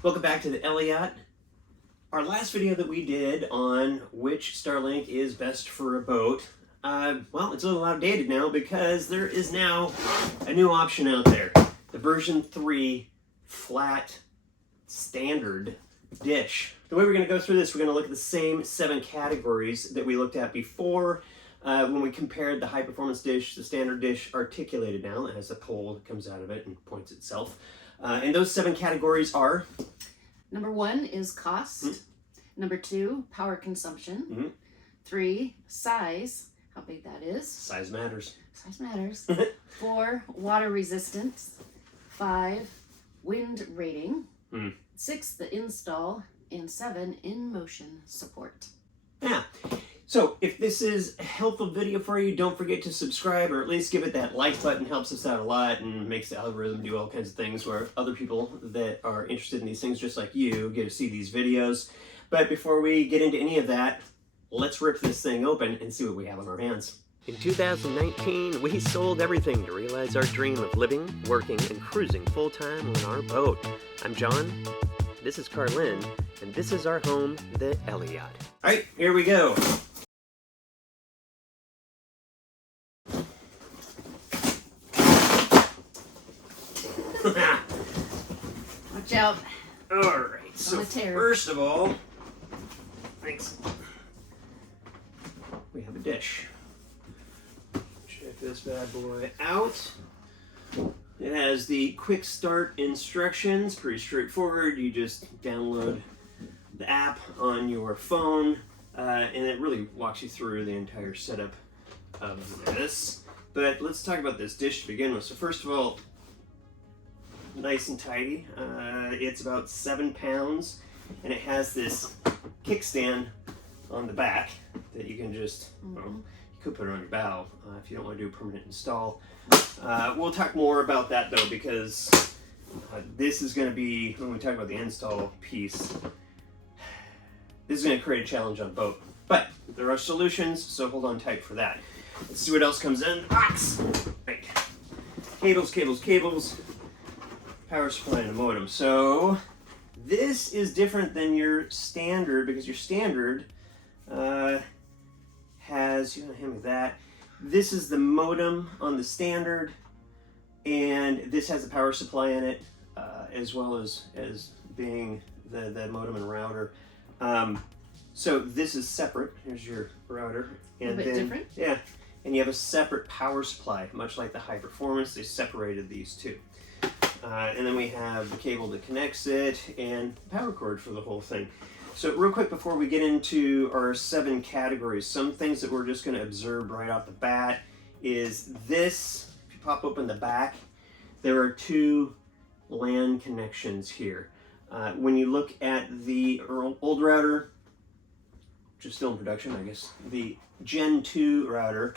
Welcome back to the Elli-Yacht. Our last video that we did on which Starlink is best for a boat, well, it's a little outdated now because there is now a new option out there. The version 3 flat standard dish. The way we're going to go through this, we're going to look at the same 7 categories that we looked at before when we compared the high performance dish, the standard dish articulated now. It has a pole that comes out of it and points itself. And those 7 categories are? Number 1 is cost. Mm-hmm. Number 2, power consumption. Mm-hmm. 3, size. How big that is. Size matters. Size matters. 4, water resistance. 5, wind rating. 6, the install. And 7, in motion support. Yeah. So if this is a helpful video for you, don't forget to subscribe, or at least give it that like button. Helps us out a lot and makes the algorithm do all kinds of things where other people that are interested in these things just like you get to see these videos. But before we get into any of that, let's rip this thing open and see what we have on our hands. In 2019, we sold everything to realize our dream of living, working, and cruising full-time on our boat. I'm John, this is Carlin, and this is our home, the Elli-Yacht. All right, here we go. Watch out. All right, so first of all, thanks. We have a dish. Check this bad boy out. It has the quick start instructions, pretty straightforward. You just download the app on your phone, and it really walks you through the entire setup of this. But let's talk about this dish to begin with. So first of all, nice and tidy. It's about 7 pounds, and it has this kickstand on the back that you can just, well, you could put it on your bow if you don't want to do a permanent install. We'll talk more about that though, because this is going to be, when we talk about the install piece, this is going to create a challenge on boat. But there are solutions, so hold on tight for that. Let's see what else comes in the box. Right. Cables, cables, cables. Power supply and a modem. So this is different than your standard, because your standard has, you want to hand me that. This is the modem on the standard, and this has a power supply in it, as well as being the modem and router. So this is separate. Here's your router. And a bit different? Yeah. And you have a separate power supply, much like the high performance. They separated these two. And then we have the cable that connects it and power cord for the whole thing. So real quick before we get into our 7 categories, some things that we're just going to observe right off the bat is this. If you pop open the back, there are 2 LAN connections here. When you look at the old router, which is still in production, I guess, the Gen 2 router,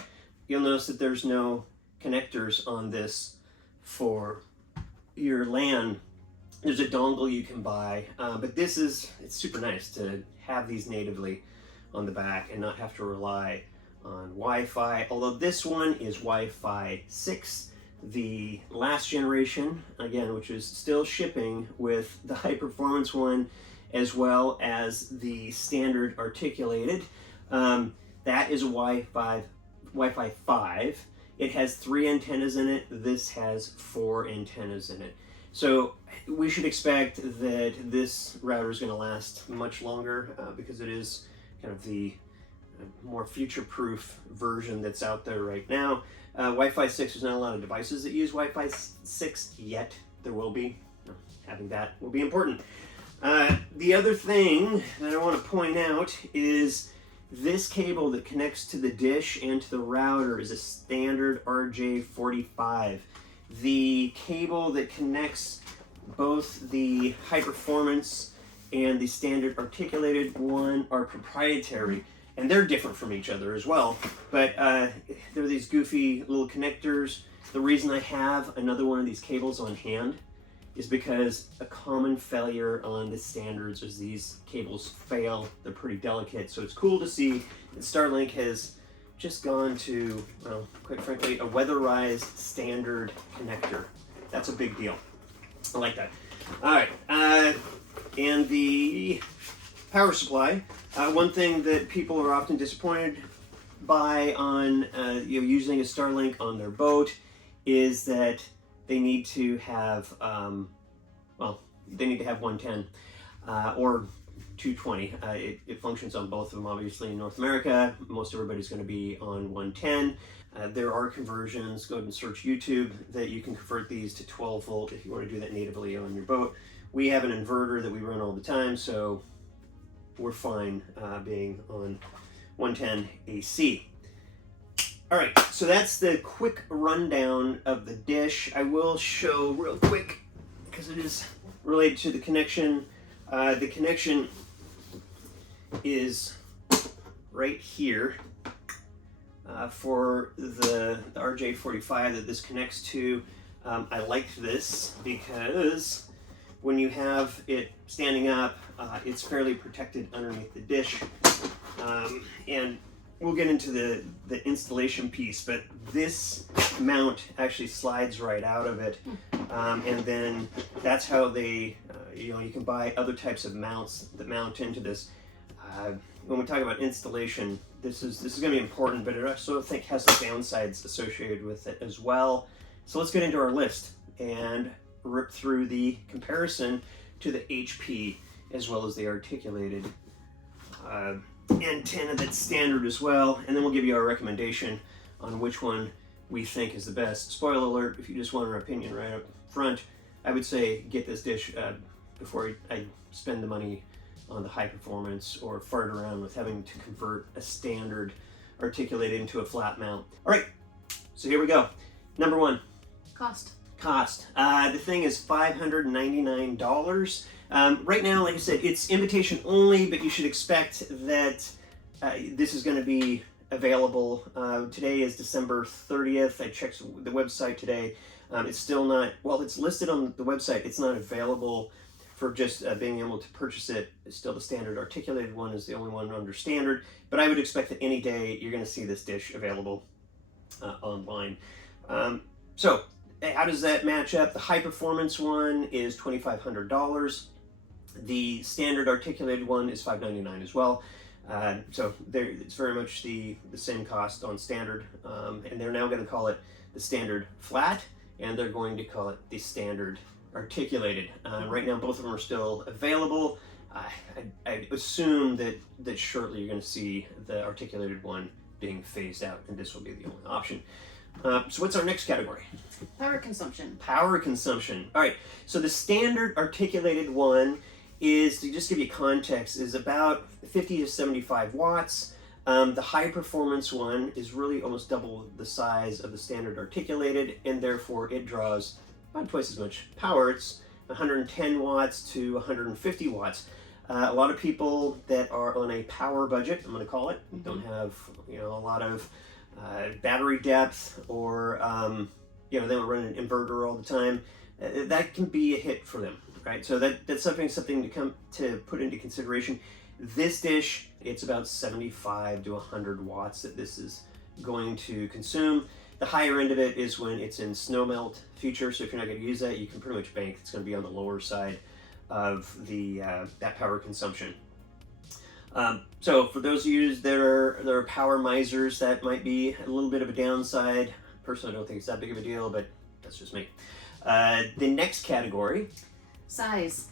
you'll notice that there's no connectors on this for your LAN. There's a dongle you can buy, but this is, it's super nice to have these natively on the back and not have to rely on Wi-Fi, although this one is Wi-Fi 6, the last generation, again, which is still shipping with the high performance one, as well as the standard articulated. That is a Wi-Fi 5. It has 3 antennas in it. This has 4 antennas in it. So we should expect that this router is going to last much longer because it is kind of the more future-proof version that's out there right now. Wi-Fi 6, there's not a lot of devices that use Wi-Fi 6 yet. There will be. Having that will be important. The other thing that I want to point out is this cable that connects to the dish and to the router is a standard RJ45. The cable that connects both the high performance and the standard articulated one are proprietary, and they're different from each other as well. But they're these goofy little connectors. The reason I have another one of these cables on hand is because a common failure on the standards is these cables fail. They're pretty delicate, so it's cool to see that Starlink has just gone to, well, quite frankly, a weatherized standard connector. That's a big deal. I like that. All right, And the power supply, one thing that people are often disappointed by on using a Starlink on their boat is that they need to have, they need to have 110 or 220. It functions on both of them, obviously. In North America, most everybody's going to be on 110. There are conversions. Go ahead and search YouTube that you can convert these to 12 volt if you want to do that natively on your boat. We have an inverter that we run all the time, so we're fine being on 110 AC. All right, so that's the quick rundown of the dish. I will show real quick, because it is related to the connection. The connection is right here for the RJ45 that this connects to. I like this because when you have it standing up, it's fairly protected underneath the dish. And we'll get into the installation piece, but this mount actually slides right out of it. And then that's how they, you can buy other types of mounts that mount into this. When we talk about installation, this is going to be important, but it also I think has some downsides associated with it as well. So let's get into our list and rip through the comparison to the HP as well as the articulated antenna that's standard as well, and then we'll give you our recommendation on which one we think is the best. Spoiler alert, if you just want our opinion right up front, I would say get this dish before I spend the money on the high performance or fart around with having to convert a standard articulated into a flat mount. All right, so here we go. Number one. Cost. The thing is $599. Right now, like I said, it's invitation only, but you should expect that this is going to be available. Today is December 30th. I checked the website today. It's still not, well, it's listed on the website. It's not available for just being able to purchase it. It's still the standard articulated one is the only one under standard, but I would expect that any day you're going to see this dish available online. So how does that match up? The high performance one is $2,500. The standard articulated one is $599 as well. So it's very much the same cost on standard, and they're now going to call it the standard flat, and they're going to call it the standard articulated. Right now, both of them are still available. I assume that shortly you're going to see the articulated one being phased out, and this will be the only option. So what's our next category? Power consumption. Power consumption. All right, so the standard articulated one is, to just give you context, is about 50 to 75 watts. The high performance one is really almost double the size of the standard articulated, and therefore it draws about twice as much power. It's 110 watts to 150 watts. A lot of people that are on a power budget, I'm going to call it, don't have a lot of battery depth, or they don't run an inverter all the time. That can be a hit for them, right? So that's something to put into consideration. This dish, it's about 75 to 100 watts that this is going to consume. The higher end of it is when it's in snow melt feature. So if you're not going to use that, you can pretty much bank it's going to be on the lower side of that power consumption. So for those of you that are power misers, that might be a little bit of a downside. Personally, I don't think it's that big of a deal, but that's just me. The next category. Size.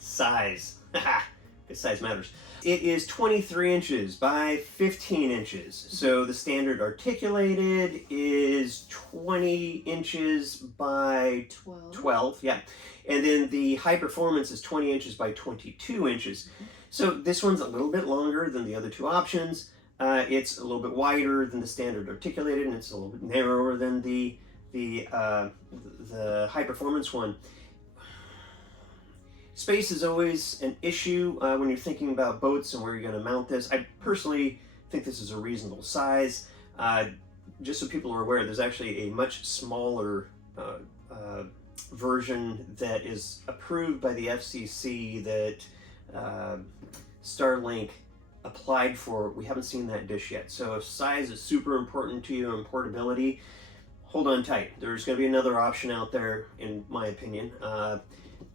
Because size matters. It is 23 inches by 15 inches. So the standard articulated is 20 inches by 12. Yeah. And then the high performance is 20 inches by 22 inches. So this one's a little bit longer than the other two options. It's a little bit wider than the standard articulated, and it's a little bit narrower than the high performance one. Space is always an issue when you're thinking about boats and where you're going to mount this. I personally think this is a reasonable size. Just so people are aware, there's actually a much smaller version that is approved by the FCC that Starlink applied for. We haven't seen that dish yet. So if size is super important to you and portability, hold on tight. There's going to be another option out there, in my opinion,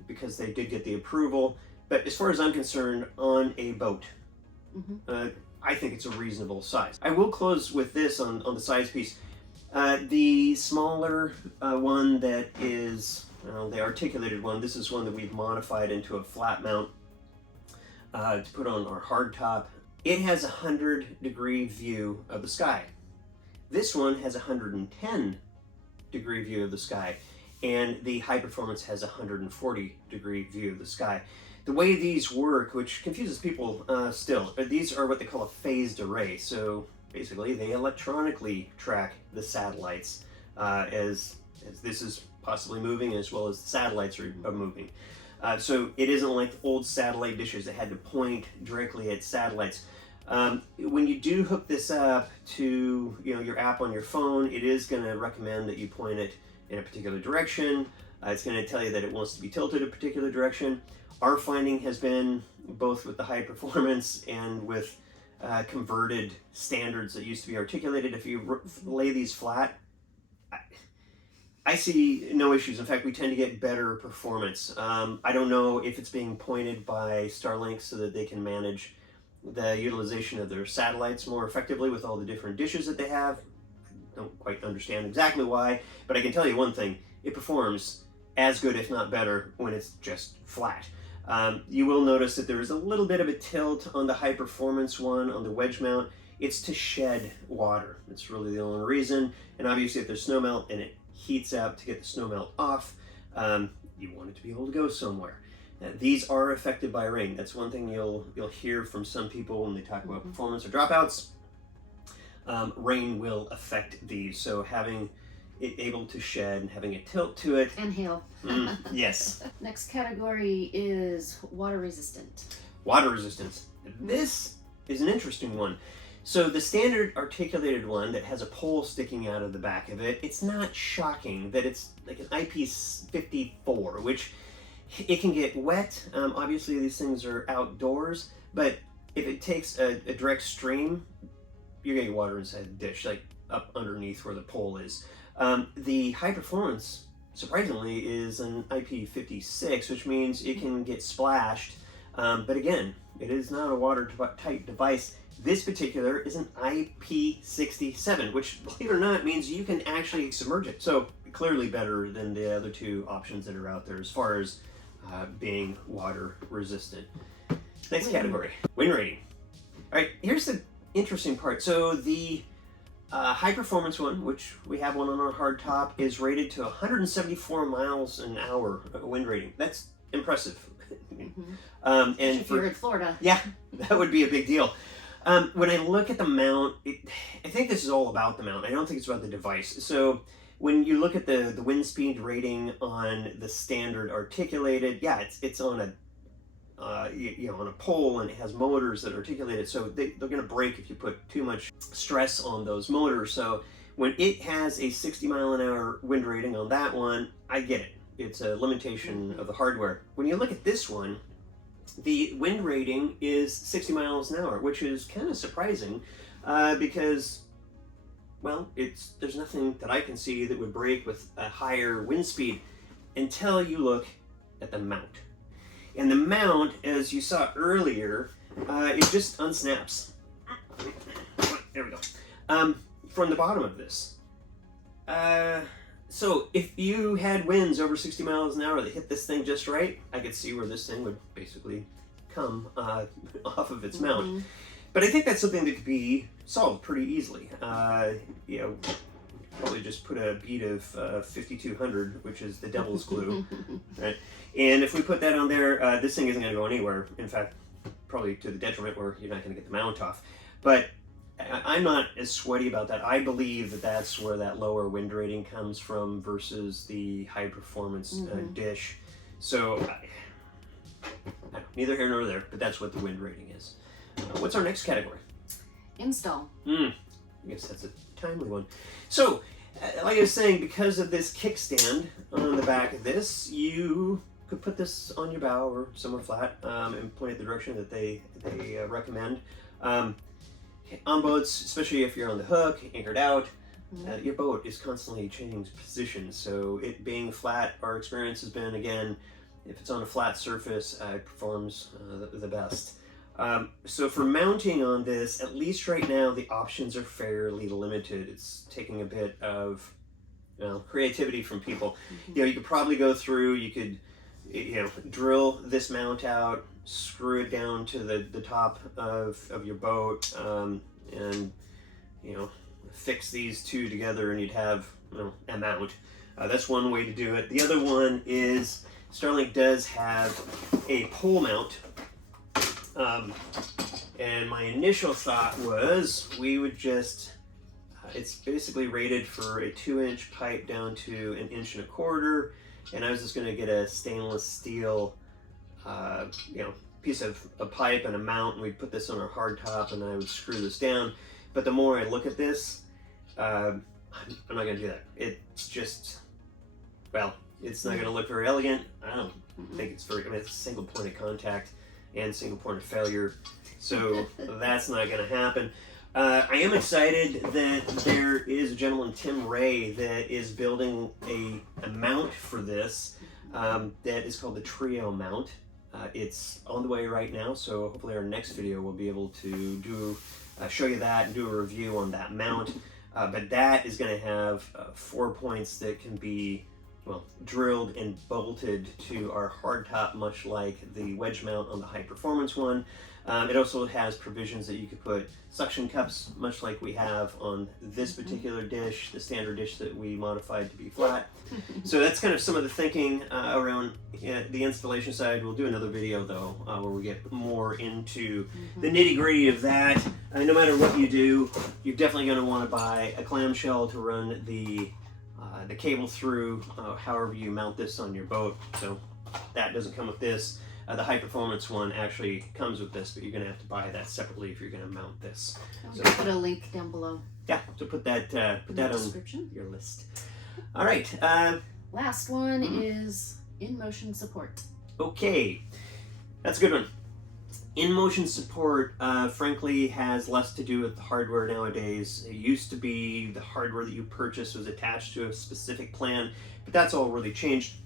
because they did get the approval. But as far as I'm concerned, on a boat, Mm-hmm. I think it's a reasonable size. I will close with this on the size piece. The smaller one that is, the articulated one, this is one that we've modified into a flat mount to put on our hardtop. It has a 100-degree view of the sky. This one has a 110-degree view of the sky, and the high performance has a 140-degree view of the sky. The way these work, which confuses people still, these are what they call a phased array. So basically, they electronically track the satellites as this is possibly moving, as well as the satellites are moving. So it isn't like old satellite dishes that had to point directly at satellites. When you do hook this up to your app on your phone, it is going to recommend that you point it in a particular direction. It's going to tell you that it wants to be tilted a particular direction. Our finding has been, both with the high performance and with converted standards that used to be articulated, if you lay these flat, I see no issues. In fact, we tend to get better performance. I don't know if it's being pointed by Starlink so that they can manage the utilization of their satellites more effectively with all the different dishes that they have. I don't quite understand exactly why, but I can tell you one thing: it performs as good, if not better, when it's just flat. You will notice that there is a little bit of a tilt on the high performance one, on the wedge mount. It's to shed water. That's really the only reason. And obviously if there's snow melt and it heats up to get the snow melt off, you want it to be able to go somewhere. These are affected by rain. That's one thing you'll hear from some people when they talk about performance or dropouts. Rain will affect these. So having it able to shed and having a tilt to it. And hail. Yes. Next category is water resistant. Water resistance. This is an interesting one. So the standard articulated one that has a pole sticking out of the back of it, it's not shocking that it's like an IP54, which it can get wet. Obviously these things are outdoors, but if it takes a direct stream, you're gonna get water inside the dish, like up underneath where the pole is. The high performance, surprisingly, is an IP56, which means it can get splashed. But again, it is not a watertight device. This particular is an IP67, which, believe it or not, means you can actually submerge it. So clearly better than the other two options that are out there as far as being water resistant. Next category, wind rating. All right, here's the interesting part. So the high performance one, which we have one on our hard top, is rated to 174 miles an hour wind rating. That's impressive. And if you're in Florida. Yeah, that would be a big deal. When I look at the mount, I think this is all about the mount. I don't think it's about the device. So when you look at the wind speed rating on the standard articulated, yeah, it's on a on a pole, and it has motors that articulate it, so they're going to break if you put too much stress on those motors. So when it has a 60-mile-an-hour wind rating on that one, I get it. It's a limitation of the hardware. When you look at this one, the wind rating is 60 miles an hour, which is kind of surprising because, well, there's nothing that I can see that would break with a higher wind speed until you look at the mount. And the mount, as you saw earlier, it just unsnaps. There we go. From the bottom of this. So if you had winds over 60 miles an hour that hit this thing just right, I could see where this thing would basically come off of its mount. But I think that's something that could be solved pretty easily. Probably just put a bead of 5200, which is the devil's glue, right? And if we put that on there, this thing isn't going to go anywhere. In fact, probably to the detriment where you're not going to get the mount off. But I'm not as sweaty about that. I believe that that's where that lower wind rating comes from versus the high performance dish. So neither here nor there, but that's what the wind rating is. What's our next category? Install. I guess that's a timely one. So, like I was saying, because of this kickstand on the back of this, you could put this on your bow or somewhere flat and point it the direction that they recommend. On boats, especially if you're on the hook, anchored out, your boat is constantly changing position. So it being flat, our experience has been, again, if it's on a flat surface, it performs the best. So for mounting on this, at least right now, the options are fairly limited. It's taking a bit of creativity from people. You could probably go through, you could drill this mount out, screw it down to the top of your boat, and fix these two together, and you'd have a mount. That's one way to do it. The other one is Starlink does have a pole mount, and my initial thought was we would just it's basically rated for a 2-inch pipe down to 1 1/4 inch, and I was just going to get a stainless steel piece of a pipe and a mount, and we'd put this on our hard top, and I would screw this down. But the more I look at this, I'm not going to do that. It's just, well, it's not going to look very elegant. I don't think it's very, it's a single point of contact and single point of failure, so that's not going to happen. I am excited that there is a gentleman, Tim Ray, that is building a mount for this that is called the Trio mount. It's on the way right now, so hopefully our next video we'll be able to show you that and do a review on that mount. But that is going to have 4 points that can be drilled and bolted to our hardtop, much like the wedge mount on the high performance one. It also has provisions that you could put suction cups, much like we have on this particular dish, the standard dish that we modified to be flat. So that's kind of some of the thinking around the installation side. We'll do another video though, where we get more into the nitty-gritty of that. No matter what you do, you're definitely going to want to buy a clamshell to run the cable through, however you mount this on your boat. So that doesn't come with this. The high performance one actually comes with this, but you're going to have to buy that separately if you're going to mount this. I'll put a link down below. Yeah, so put that on your list. All right. Last one is in-motion support. Okay, that's a good one. In-motion support, frankly, has less to do with the hardware nowadays. It used to be the hardware that you purchased was attached to a specific plan, but that's all really changed.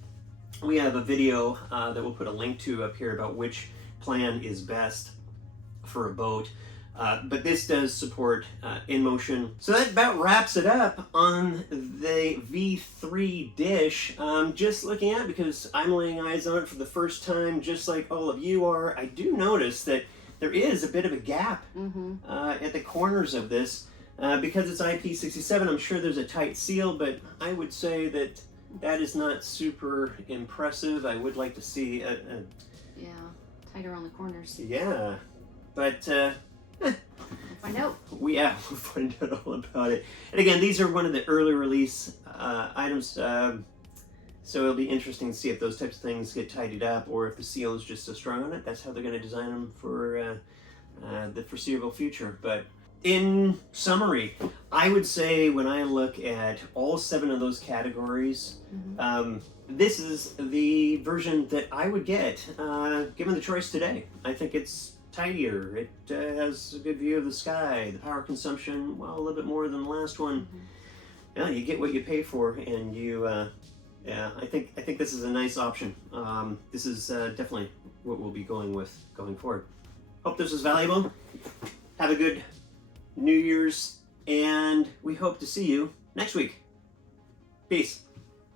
We have a video that we'll put a link to up here about which plan is best for a boat. But this does support in-motion. So that about wraps it up on the V3 dish. Just looking at it, because I'm laying eyes on it for the first time, just like all of you are, I do notice that there is a bit of a gap at the corners of this. Because it's IP67, I'm sure there's a tight seal, but I would say that that is not super impressive. I would like to see yeah, tighter on the corners. Yeah, but We'll find out. We'll find out all about it. And again, these are one of the early release items, so it'll be interesting to see if those types of things get tidied up, or if the seal is just so strong on it. That's how they're going to design them for the foreseeable future. But in summary, I would say when I look at all 7 of those categories, this is the version that I would get given the choice today. I think it's tidier, it has a good view of the sky, the power consumption, well, a little bit more than the last one. Yeah, you get what you pay for, and you yeah, I think this is a nice option. This is definitely what we'll be going with going forward. Hope this was valuable. Have a good New Year's, and we hope to see you next week. Peace.